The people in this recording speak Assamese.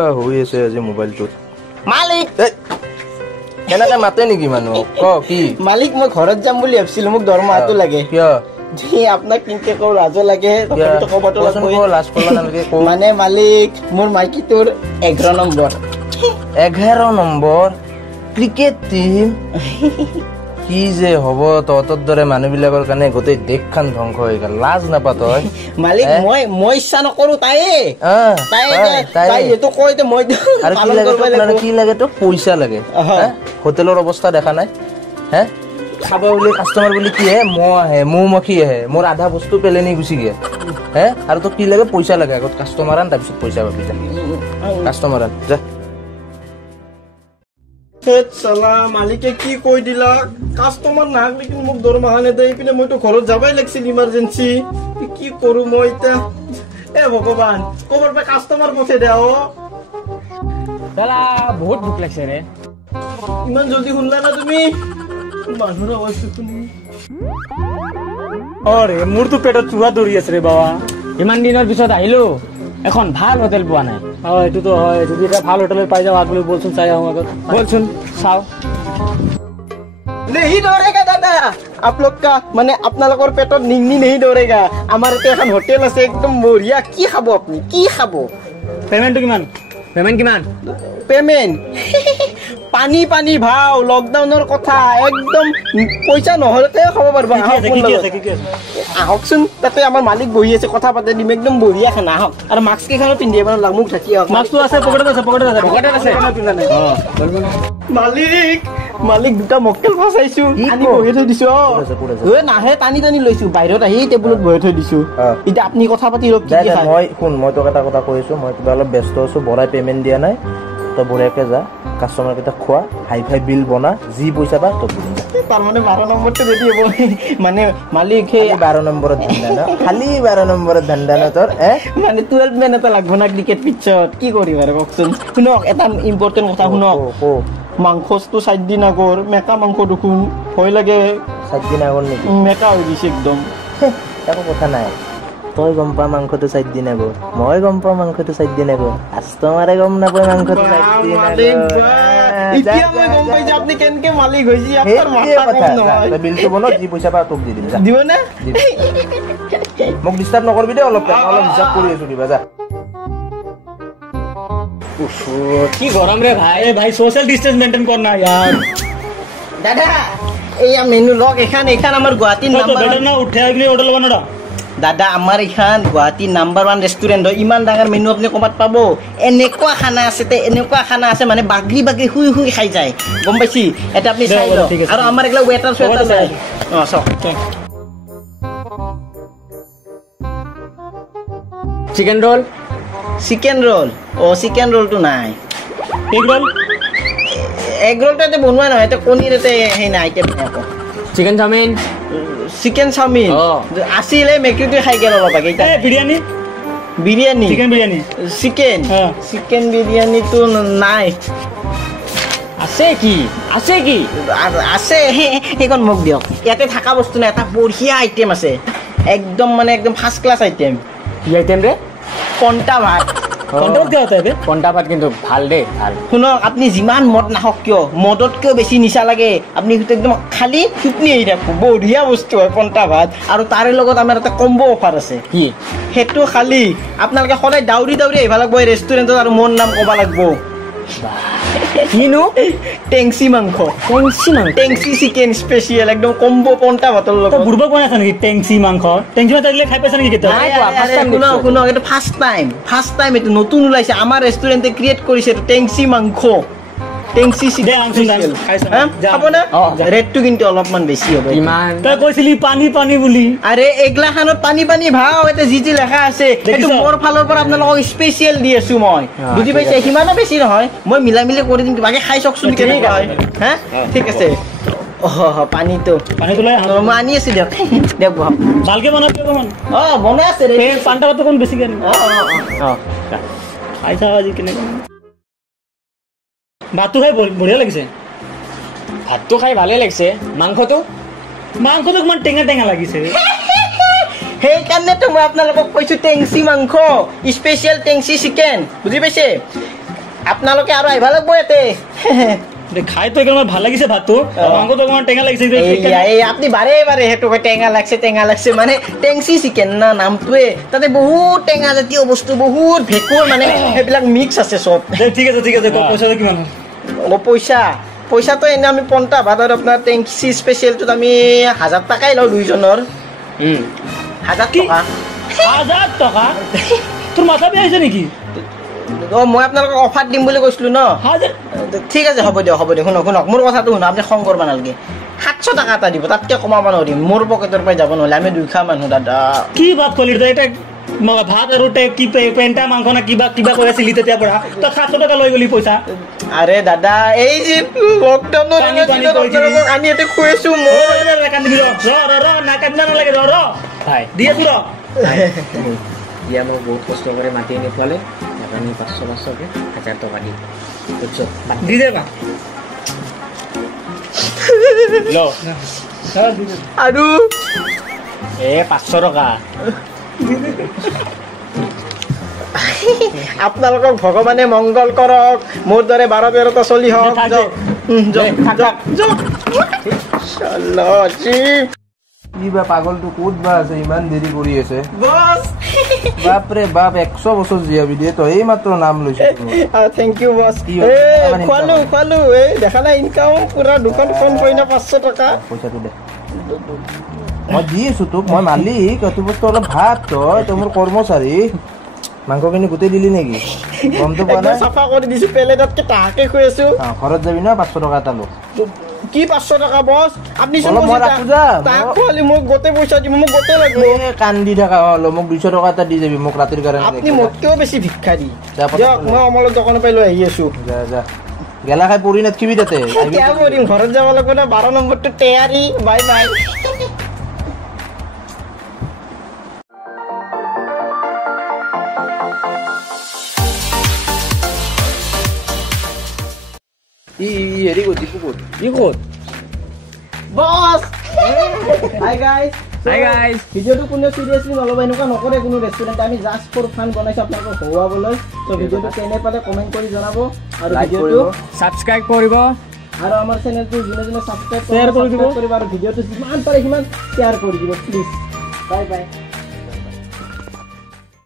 কিবা হৈ আছে আজি মোবাইলটোত মালিক কেনেকে মাতে নেকি মানুহ ক কি মালিক মই ঘৰত যাম বুলি ভাবিছিলো মোক দৰমহাটো লাগে কিয় আপোনাক কিনকে কওঁ ৰাজো লাগে মানে মালিক মোৰ মাইকীটোৰ 11 নম্বৰ 11 নম্বৰ ক্ৰিকেট টিম কি যে হ'ব তহঁতৰ দৰে মানুহবিলাকৰ কাৰণে গোটেই দেশখন ধ্বংস হৈ গ'ল লাজ নাপা তই মালিক মই ইচ্ছা নকৰো তাই এইটো কৈ মই আৰু কি লাগে তোক পইচা লাগে হোটেলৰ অৱস্থা দেখা নাই হে খাব বুলি কাষ্টমাৰ বুলি কি হে মৌ মখি আহে মোৰ আধা বস্তু পেলেনি গুচি গিয়ে হে আৰু তোক কি লাগে পইচা লাগে আগত কাষ্টমাৰ আন তাৰপিছত পইচা পাবি কাষ্টমাৰ আন যা মালিকে কি কৈ দিলা কাষ্টমাৰ নাহাক লেকিন মোক দৰমহা নেদে ইপিনে মইতো ঘৰত যাবই লাগিছিল ইমাৰ্জেঞ্চি কি কৰো মই এতিয়া ভগৱান ক'বাৰ পৰা কাষ্টমাৰ পঠাই দে বহুত দুখ লাগিছে ৰে ইমান জলদি শুনলা না তুমি মানুহৰ আৱাজ শুনি অৰে মোৰতো পেটত চুহা দৌৰি আছে ৰে বাবা ইমান দিনৰ পিছত আহিলো এখন ভাল হোটেল পোৱা নাই এইটোতো হয় যদি এটা ভাল হোটেল পাই যাও আগলৈ বলচোন চাই আহোঁ আগত বলচোন চাও नहीं दौड़ेगा दादा आप लोग का माने আপোনালোকৰ পেটত নিংনি नहीं दौड़ेगा আমাৰ এতে এখন হোটেল আছে একদম বঢ়িয়া কি খাব আপুনি কি খাব পেমেন্টটো কিমান পেমেন্ট পানী পানী ভাও লকডাউনৰ কথা একদম পইচা নহলতে খাব পাৰবা আহকচোন তাতে আমাৰ মালিক বহি আছে কথা পাতে দিম একদম বঢ়িয়া খানা আহক আৰু মাস্ক কেখানো পিন্ধি এবাৰ মুখ ঢাকি আহক মাস্কটো আছে পকেটত আছে মালিক দুটা মক্কেল ফাঁচাইছো আনি বহি থৈ দিছো নাহে টানি টানি লৈছো বাহিৰত আহি টেবুলত বহি থৈ দিছো এতিয়া আপুনি কথা পাতি ৰখ মই তোক এটা কথা কৈছো মই কিবা অলপ ব্যস্ত আছো বৰাই পেমেন্ট দিয়া নাই তই বঢ়িয়াকে যা কাষ্টমাৰ কেইটা খোৱা হাই ফাই বিল বনা যি পইচা পা তই তাৰ মানে 12 নম্বৰটো ৰেডি হ'ব মানে মালিক সেই 12 নম্বৰত ধান্দা ন খালি 12 নম্বৰত ধান্দা ন তোৰ মানে 12 মেন এটা লাগব না ক্ৰিকেট পিচত কি কৰিম আৰু কওকচোন শুনক এটা ইম্পৰ্টেন্ট কথা শুনক মাংসটো 7 দিন আগৰ মেকা মাংস দেখোন ভয় লাগে 7 দিন আগৰ নেকি মেকা হৈ গৈছে একদম একো কথা নাই তই গম পা মাংসটো 7 দিন আগৰ মই গম পা মাংসটো 7 দিন আগৰ কাষ্টমাৰে গম নাপায় মাংসটো 7 দিন আগৰ এতিয়া মই গম পাইছো আপুনি কেনকে মালিক হৈছে আপোনাৰ মাথা কম নহয় বিলটো বনত যি পইচা পা তোক দি দিম দিব না মোক ডিস্টার্ব নকৰবি দে অলপ হিসাব কৰি আছো দিবা যা কি গরম রে ভাই সোশ্যাল ডিস্টেন্স মেইনটেইন করনা यार দাদা এইয়া মেনু লগ এখান আমাৰ গুৱাহাটীৰ নাম্বাৰ না উঠে আইবলি হোটেল বানাডা দাদা আমাৰ এখান গুৱাহাটীৰ নাম্বাৰ 1 ৰেষ্টুৰেন্ট হয় ইমান ডাঙৰ মেনু আপুনি কমাত পাব এনেকুৱা খানা আছে মানে বাগৰি হুই খাই যায় গম পাইছি এটা আপুনি চাই লও আৰু আমাৰ একলা ওয়েটাৰ সোয়েটাৰ নাই চক চিকেন ৰোল চিকেন ৰোলটো নাই এগ ৰোল এগ ৰোলটো বনোৱা নহয় এটা কণীৰ এটা হেই নাই আইটেম নাই চিকেন চাওমিন আছিলে মেকৰিটো খাই গেল অলপ আগে এটা বিৰিয়ানী চিকেন বিৰিয়ানীটো নাই আছে কি আছে সেইখন মোক দিয়ক ইয়াতে থাকা বস্তু নাই এটা বঢ়িয়া আইটেম আছে একদম ফার্স্ট ক্লাস আইটেম কি আইটেম রে পন্টা ভাত পন্টা ভাত কিন্তু ভাল দে ভাল শুনক আপনি যিমান মদ নাহক কিয় মদতকৈ বেছি নিচা লাগে আপনি একদম খালি চুপনি আহি থাকব বঢ়িয়া বস্তু হয় পন্টা ভাত আৰু তাৰে লগত আমাৰ এটা কম্বো অফাৰ আছে কি হেতু খালি আপোনালোকে সদায় দাউৰি আহিব লাগিব এই ৰেষ্টুৰেন্টত আৰু মোৰ নাম ক'বা লাগিব কিনো টেংসি মাংস টেংসি চিকেন স্পেশাল একদম কম্বো পন্টা ভাতৰ লগত বুৰবা কোন আছে নেকি টেংসি মাংস তাইলে খাই পাইছ নেকি কেতিয়া শুনক এটা ফার্স্ট টাইম এটা নতুন ওলাইছে আমাৰ ৰেষ্টুৰেন্টে ক্ৰিয়েট কৰিছে এটা টেংসি মাংস টেংসি চিকেন খাব না ৰেটটো কিন্তু অলপমান বেছি হ'ব ইমান তই কৈছিলি পানী বুলি আৰে এগলাখানত পানী ভাও এটা যি লেখা আছে সেইটো মোৰ ফালৰ পৰা আপোনালোকক স্পেশাল দি আছো মই বুজি পাইছে সিমানো বেছি নহয় মই মিলাই কৰি দিম বাকি খাই চকচোন কেনেকুৱা হয় হা ঠিক আছে পানীটো লৈ মই আনি আছো দিয়ক ভালকে বনাই আছে ৰে পান্তা ভাত কোন বেছি কেন খাই চাও আজি কেনেকুৱা ভাতটো খাই বঢ়িয়া লাগিছে ভাতটো খাই ভালে লাগিছে মাংসটো ইমান টেঙা লাগিছে সেইকাৰণেতো মই আপোনালোকক কৈছো টেংসি মাংস স্পেশাল টেংসি চিকেন বুজি পাইছে আপোনালোকে আৰু আহিব লাগব ইয়াতে খাই তো একদম ভাল লাগিছে ভাতটো মাংসটো অকমান টেঙা লাগিছে আপুনি বাৰে বাৰে সেইটো টেঙা লাগছে মানে টেংচি চিকেন না নামটোৱে তাতে বহুত টেঙা জাতীয় বস্তু বহুত ভেঁকুৰ মানে সেইবিলাক মিক্স আছে চব ঠিক আছে পইচাটো কিমান পইচাটো এনে আমি 50 ভাত আৰু আপোনাৰ টেংচি স্পেচিয়েলটোত আমি 1000 টকাই লওঁ দুইজনৰ 1000 টকা তোৰ মাথা বেয়া হৈছে নেকি মই আপোনালোকক অফাৰ দিম বুলি কৈছিলো ন ঠিক আছে হ'ব দিয়ক শুনক মোৰ কথাটো শুনক আপুনি খং কৰিব নালাগে 700 টকা এটা দিব তাতকে কমাব নোৱাৰিম মোৰ পকেটৰ পৰা যাব নহ'লে আমি দুইখা মানুহ দাদা কি বাত কলি এটা ভাত আৰু কি পেণ্টা মাংস না কিবা কৈ আছিলি তেতিয়া পৰা তই 700 টকা লৈ গলি পইচা আৰে দাদা এই যে লকডাউনৰ আনি ইয়াতে খুৱাইছো নালাগে ভাই দি আছো দিয়া মোক বহুত কষ্ট কৰি মাতি আনি খুৱালে আপুনি 500কে 1000 টকা দি বুঝছো দি দে বা লো আৰু 500 টকা আপোনালোকক ভগৱানে মংগল কৰক মোৰ দৰে 12-13টা চলি হওক কিবা পাগলটো ক'ত বা আছে ইমান দেৰি কৰি আছে বাপৰে বাপ 100 বছৰ জীয়াবি দিয়ে তই এই মাত্ৰ নাম লৈছ থেংক ইউ বছ খোৱালো দেখা নাই ইনকাম পুৰা দোকানখন পইনা 500 টকা পইচাটো দে মই দি আছো তোক মই মালিক তোৰ বস্তু অলপ ভাত তই মোৰ কৰ্মচাৰী মাংসখিনি গোটেই দিলি নেকি গমটো পোৱা নাই চাফা কৰি দিছো পেলেটতকে তাহাকে খুৱাই আছো ঘৰত যাবি ন 500 টকা এটা ল কি 500 টাকা বস আপনি তাক খোৱালি মোক গোটেই পইচা দিব মোক গোটেই লাগিব কান্দি থাকা হল মোক 200 টকা এটা দি যাবি মোক ৰাতিৰ কাৰণে আপনি মোতকেও বেছি ভিক্ষাৰী মই অমলৰ দোকানৰ পৰা লৈ আহি আছো যা গেলা খাই পৰি নাথকিবি তাতে ঘৰত যাব লাগিব না 12 নম্বৰটো তৈয়াৰী বাই বাই হেৰি ক'ত দীপু ক'ত বস হাই গাইস ভিডিওটো কোনো সিৰিয়াসলি নলব এনেকুৱা নকৰে কোনো ৰেষ্টুৰেণ্ট আমি জাস্ট ফৰ ফান বনাইছো আপোনালোকক হওৱাবলৈ তো ভিডিওটো কেনে পালে কমেন্ট কৰি জনাব আৰু ভিডিওটো সাবস্ক্ৰাইব কৰিব আৰু আমাৰ চেনেলটো যোনে সাবস্ক্ৰাইব কৰিব আৰু ভিডিওটো যিমান পাৰে সিমান শ্বেয়াৰ কৰি দিব প্লিজ বাই বাই